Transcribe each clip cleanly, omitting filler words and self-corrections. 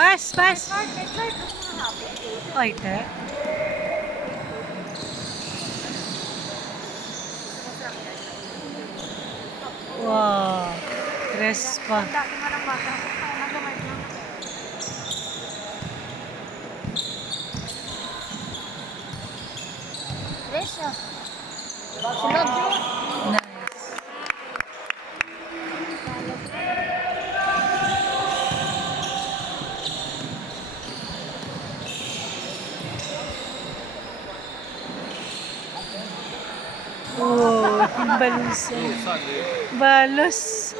Pass, pass. Ay, te. Wow. Tres pa. Nice. Oh, balus. Balos.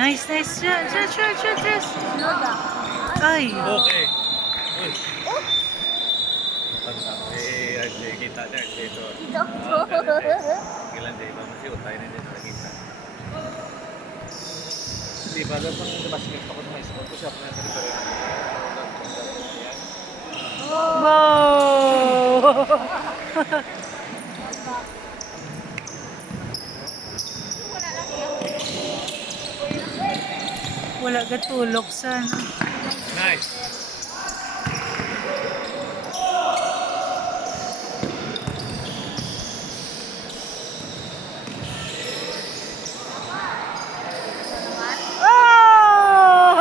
Nice, nice. Shoot. Ay. Okay. Uy. RJ, kita niya, RJ ito. Kailan din, masih utay na din nakikita. Di ba, doon pang basket ako sa may sport ko siya, ako na ito rin. Wow! Wala ka tulog sana. Nice. Oh!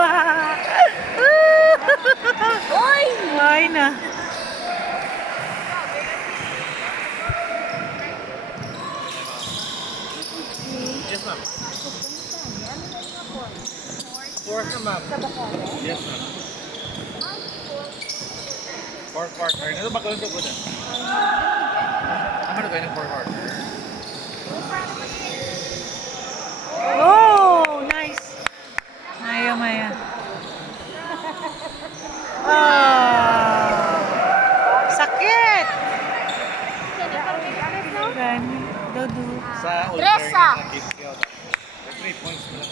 Oy! Ay na. Yes, ma'am. Fourth na, ma'am. Yes, ma'am. Fourth quarter. Ano ba gawin ko na? Ano ba yung fourth quarter? Oh! Nice. Maya. Ah! Sakit! Gani. Dodo. Sa All Tresa. Fair na gift siya. 3 points mo lang.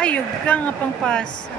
Ayog ka nga pang pass.